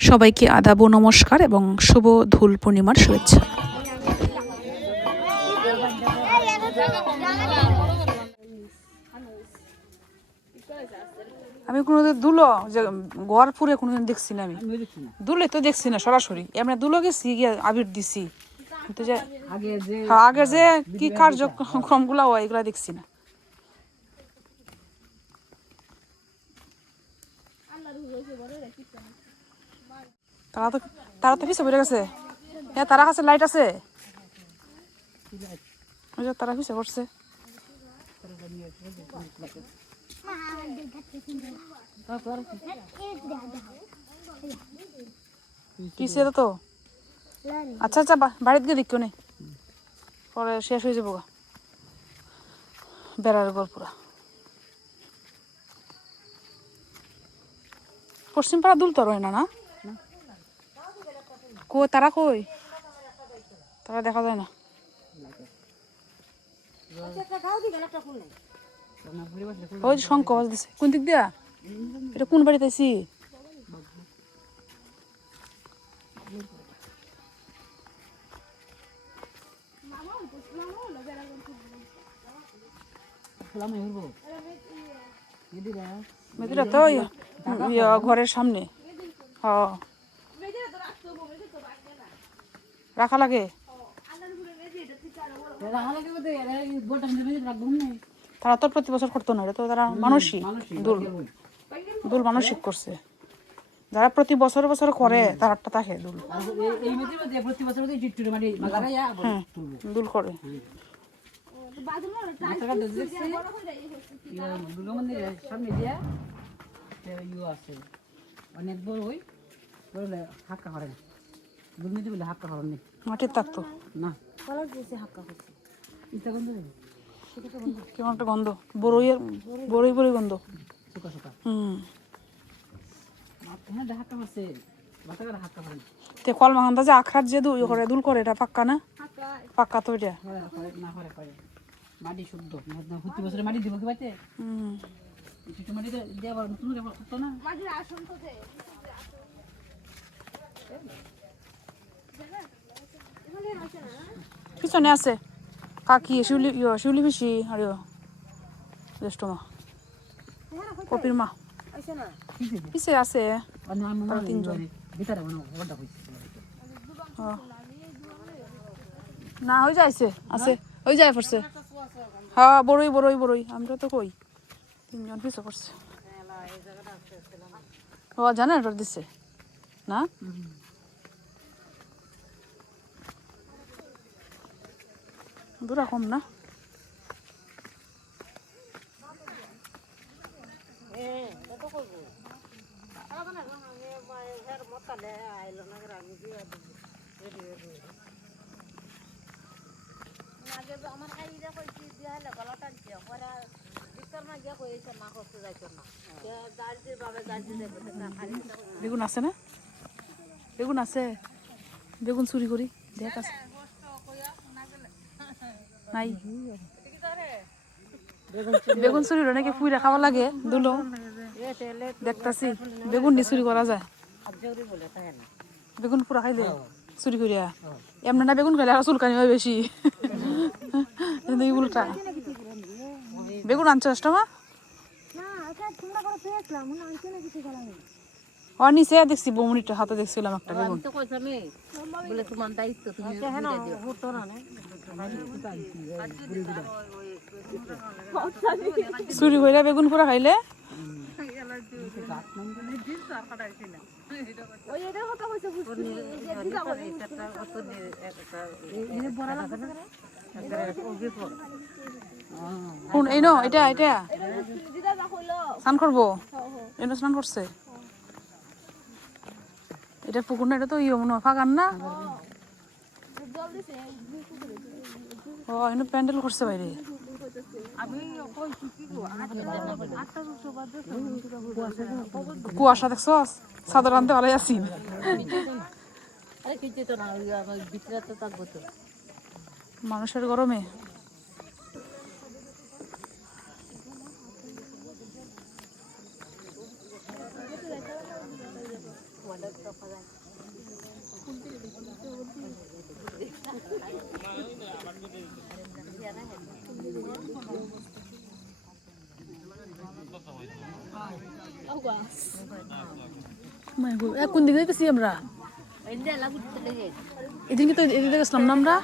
সবাইকে আদাব ও নমস্কার এবং শুভ ধুল পূর্ণিমার শুভেচ্ছা। আমি কোনোদিন দুলো যে ঘর পুরে কোনোদিন দেখছি না। আমি দুলে তো দেখছি না সরাসরি, এমনি দুলো গেছি গিয়ে আবির দিছি, কিন্তু যে আগে যে কি কার্যক্রমগুলো হয় এগুলা দেখছি না। তারা তো পিছে বেড়ে গেছে। হ্যাঁ, তারা কাছে লাইট আছে, তারা পিছে করছে। কিসে তো আচ্ছা আচ্ছা, বাড়িতে গিয়ে দেখো নে, পরে শেষ হয়ে যাবো বেড়ার উপর পুরা। পশ্চিম পাড়া দুল তো রয় না, না কই তারা, কই তারা দেখা যায় না। ওই শঙ্খ বাজ দিছে কোন দিক দিয়া, এটা কোন বাড়িতে আছি? মেয়েরা তো ঘরের সামনে রাখা লাগে। তারা তো প্রতি বছর করতো না, এটা তো তারা মানসিক দুল মানসিক করছে। যারা প্রতি বছর বছর করে তারাটা থাকে দুল, দুল করে। অনেক বড় ওই হাক্কা করে না, দুর্নীতি বলে হাক্কা করেন নি, মাটির থাকতো না, কেমন একটা গন্ধ, বড়ই বড়ই বড়ই গন্ধ। কল মাখানটা যে আখড়ার যে দুল করে, এটা পাক্কা না? পাক্কা তো এটা মাটি শুদ্ধ, প্রতি বছরে মাটি দিব কি পাইতে মাটিতে দেওয়া নতুন করতো না। পিছনে আছে কাকি, শিউলি পিসি আর জ্যেষ্ঠ মা, কপির মা পিছে আছে তিনজন। না হয়ে যাইছে আছে, ওই যায় পড়ছে। হ্যাঁ, বড়ই বড়ই বড়ই, আমরা তো কই তিনজন পিছে করছে। ও জেনারেটর দিছে না, দূরা কম না। বেগুন আছে না, বেগুন আছে, বেগুন চুরি করি দেখ আছে নাই। বেগুন চুরি হলে নাকি পুইরা খাওয়া লাগে, দুলো দেখতাছি বেগুন দিয়ে চুরি করা যায়। বেগুন পুরা খাইলে চুরি করিয়া এমনি না, বেগুন খাইলে আর চুলকানি হয় বেশি। উল্টা বেগুন আনছো মা নিচে দেখছি, বৌমনিটা হাতে দেখছিলাম একটা বেগুন। চুরি কইরা বেগুন পুরা খাইলে এই নো, এটা এটা স্নান করবো, এটা স্নান করছে। এটা পুকুর না, এটা তো মনে হয় ফাঁকান না। ও এনে প্যান্ডেল করছে বাইরে। কুয়াশা দেখছো, চাদর আনতে ভালোই আছি। মানুষের গরমে কোন দিকে যাইতেছি আমরা? এদিকে তো এদিকে গেছিলাম না আমরা?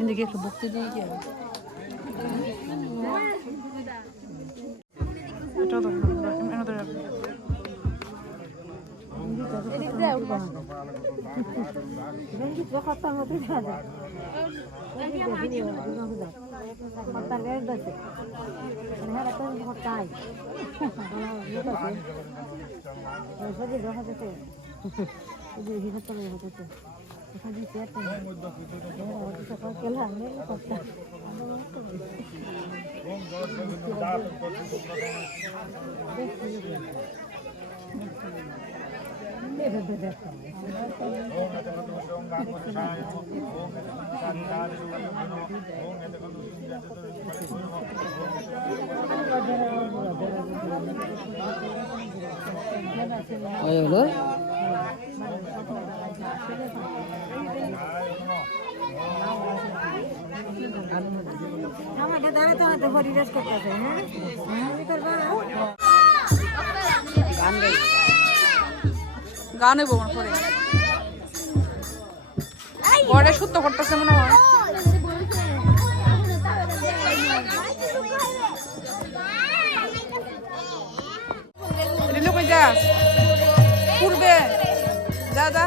এদিকে একটু ভক্তি দিয়ে গানে বোন করে বড়ে সুত্ত করতেছে মনে হয়। রিলু কই যাস? পূর্বে যা যা।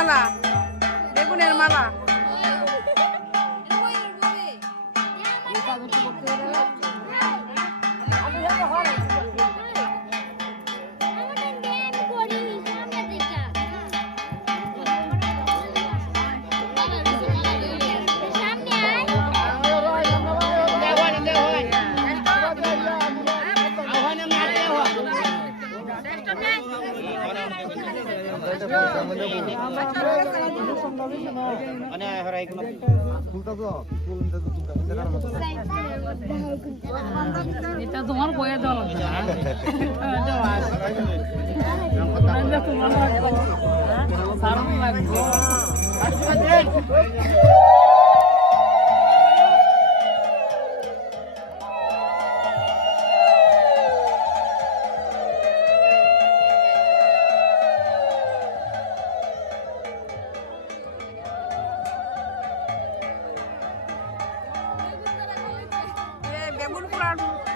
মালা বেগুনের মালা এটা তোমার বইয়ে দেওয়া লাগবে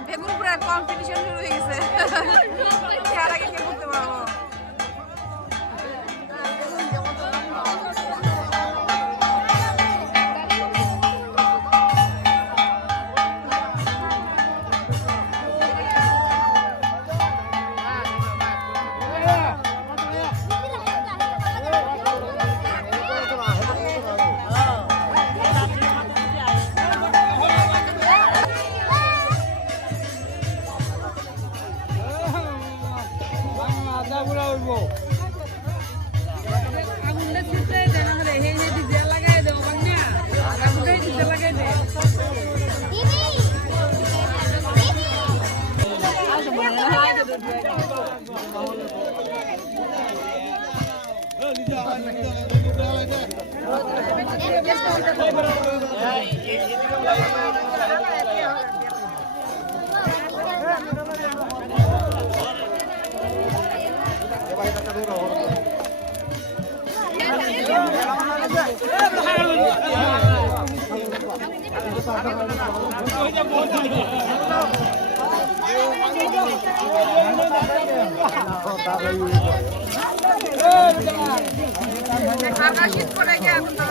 বেগুন পুরার কম্পিটিশন শুরু হয়ে গেছে এর আগে কে করতে পারবো শীত পড়ে গেছে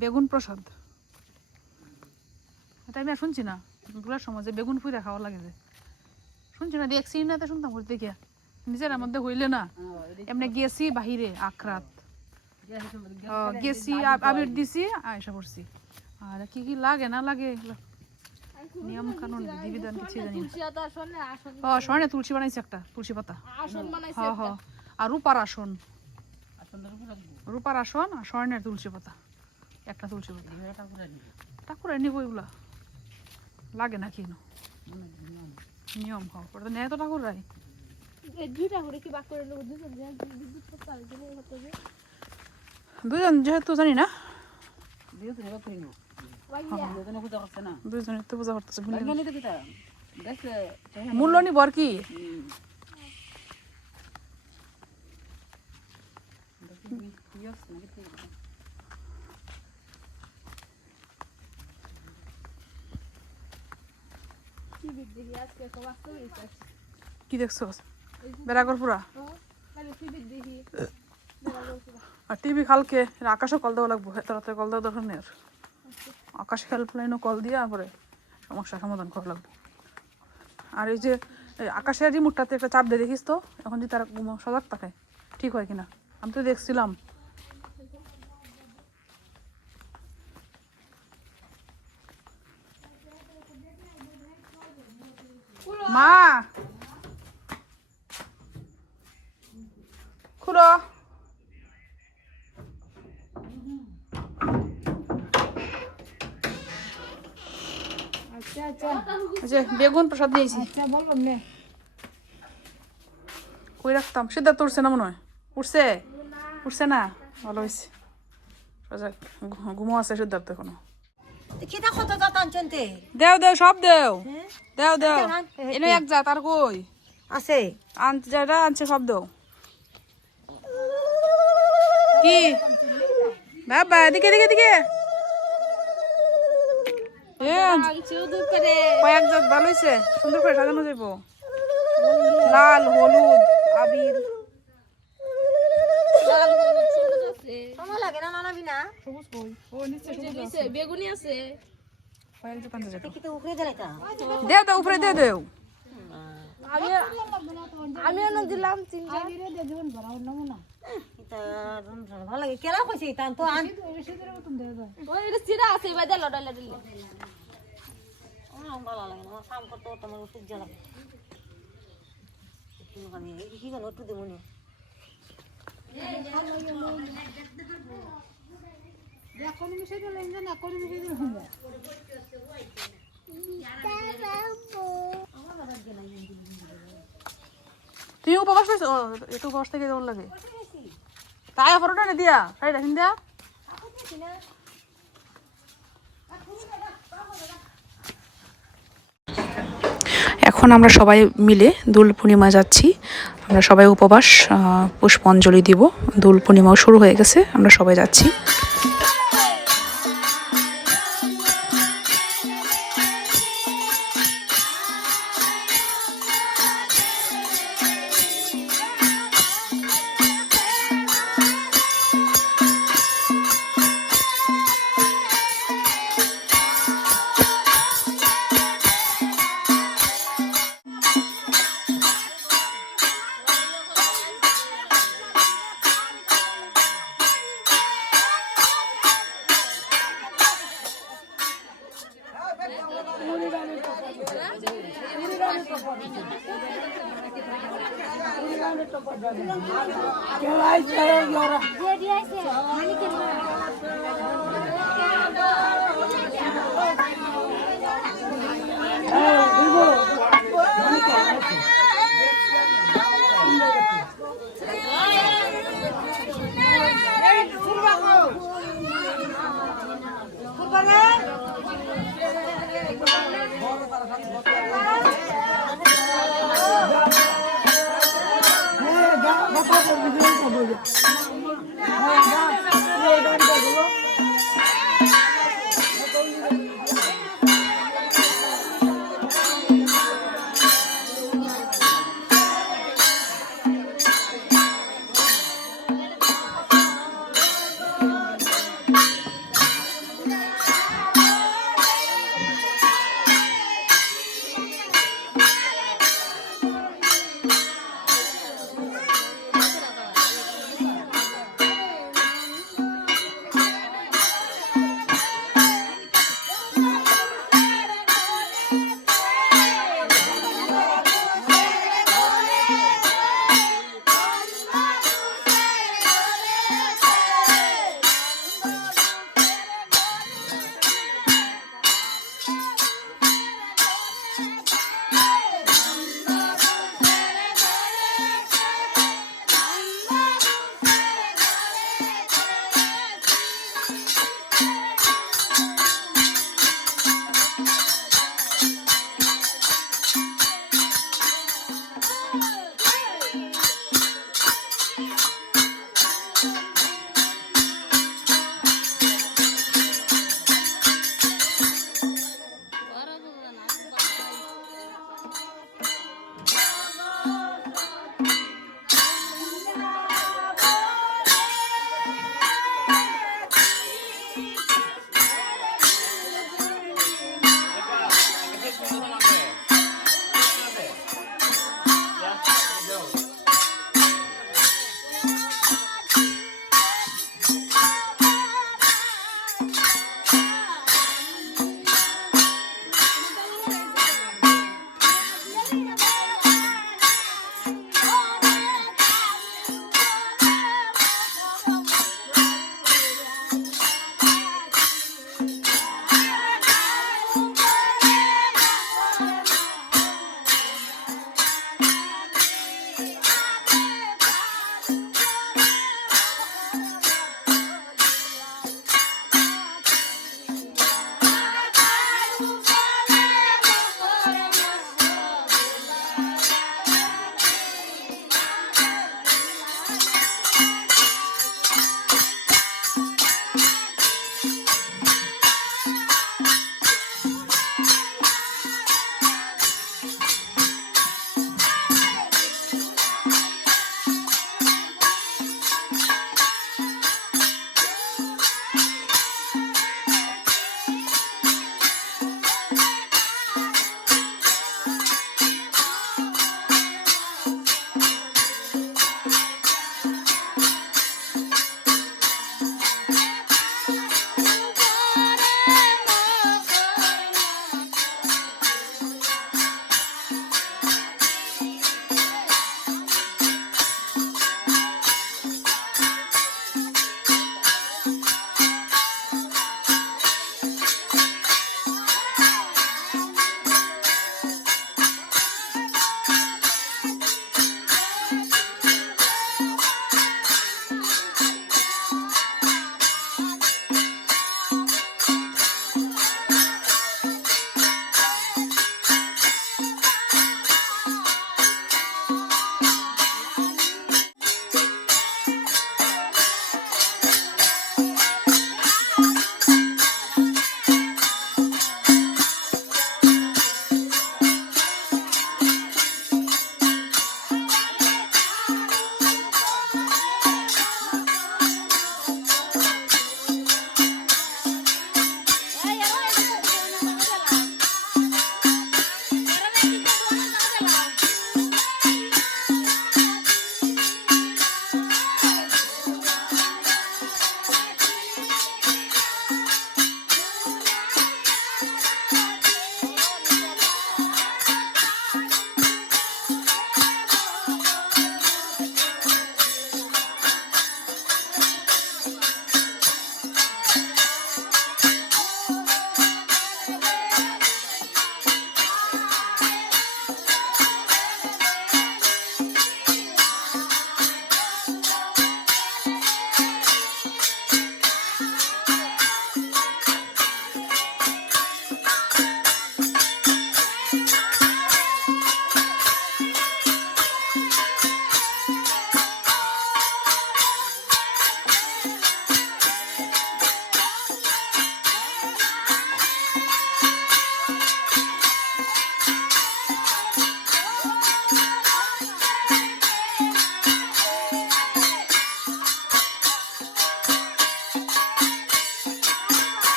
বেগুন প্রসাদ এটা আমি আর শুনছি না দুলার সমাজে বেগুন পুইরা খাওয়া লাগে যে শুনছি না দেখছি না তো শুনতাম করতে গিয়া নিজের মধ্যে হইলে না এমনি গেছি বাহিরে আখরাত গেছি আবির দিছি আয়সা করছি আর কি কি লাগে না লাগে নিয়ম কানুন বিধিবিধান কিছু জানি না স্বর্ণে তুলসী বানাইছে একটা তুলসী পাতা হ্যাঁ হ্যাঁ আর রূপার আসন রূপার আসন আর স্বর্ণের তুলসী পাতা, একটা তুলসী পাতা। ঠাকুর নিব এগুলা লাগে না কি নিয়ম খাও নেয় তো ঠাকুর রাই দুজন যেহেতু জানি না দুজনে তো পূজা করতেছে মূল্য নিব আর কি কি দেখছো বেড়াগর পুরা আর টিভি খালকে আকাশও কল দেওয়া লাগবো এত রাতে কল দেওয়া দরকার নেই আর আকাশ হেল্পলাইনও কল দিয়ে পরে সমস্যা সমাধান করা লাগবে আর এই যে আকাশের রিমোটটাতে একটা চাপ দিয়ে দেখিস তো এখন যদি তারা সজাগ থাকে ঠিক হয় কিনা আমি তো দেখছিলাম মা খুড়ো বেগুন প্রসাদ দিয়েছি কই রাখতাম সিদ্ধার্থ উঠছে না মনে হয় উঠছে উঠছে না ভালো হয়েছে ঘুমো আছে সিদ্ধার্থ এখনো দেও দেও সব দেও দেও দেও এনে এক জাত আর কই আছে আনছে যারা আনছে সব দেও কি বাবা এদিকে এদিকে এদিকে কয়েক জাত ভালো হয়েছে সুন্দর করে সাজানো যাবো লাল হলুদ আবির বেগুনি আছে দেও দেও উপরে দেও দেও আমি দিলাম ভালো লাগে কেলা কইছি তান তো আন চিরা আছে বাইদা লড়াইলা দিলে ভালো লাগে না কাম করতে তোমার উচিত জ্বালা কি গেল একটু দেবো না তুই উপবাস হয়েছ একটু উপবাস থেকে দৌড় লাগে তাই ফটোটা না দিয়া শাড়ি রাখিন দিয়া এখন আমরা সবাই মিলে দোল পূর্ণিমা যাচ্ছি আমরা সবাই উপবাস পুষ্পাঞ্জলি দিব দোল পূর্ণিমাও শুরু হয়ে গেছে আমরা সবাই যাচ্ছি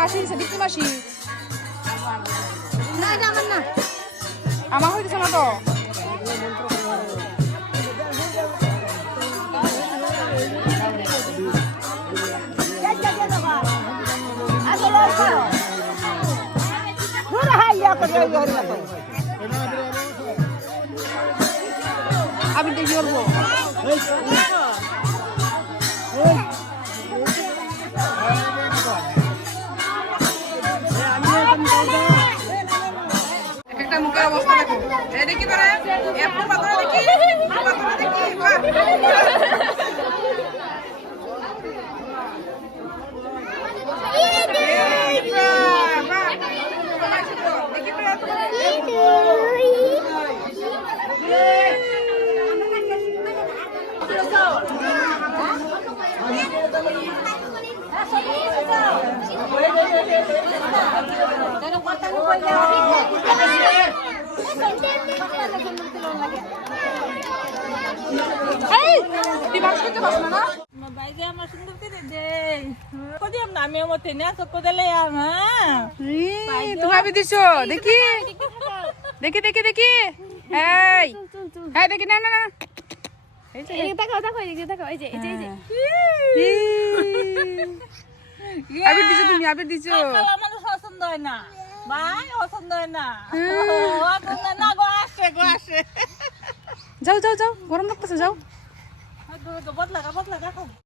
মাসি দিছে দিকি মাসি না এটা আমার না আমার হইতেছে না তো আমি দেখি বলবো একটা মুখের অবস্থা দেখো এই দেখি তোরা একটু পাতলা দেখি পাতলা দেখি তুই মানুষ করতে পারছ না বাইরে আমার সুন্দর করে দে কদিম না আমি মতে না তো কোদালে তুমি আমি দিছো দেখি দেখি দেখি দেখি এই হ্যাঁ দেখি না না না এই দেখো দেখো এই দেখো এই যে আবির দিছো তুমি আবির দিছো আমার পছন্দ হয় না ভাই পছন্দ হয় না পছন্দ না গো আসে যাও যাও যাও গরম লাগতেছে যাও বদলাগা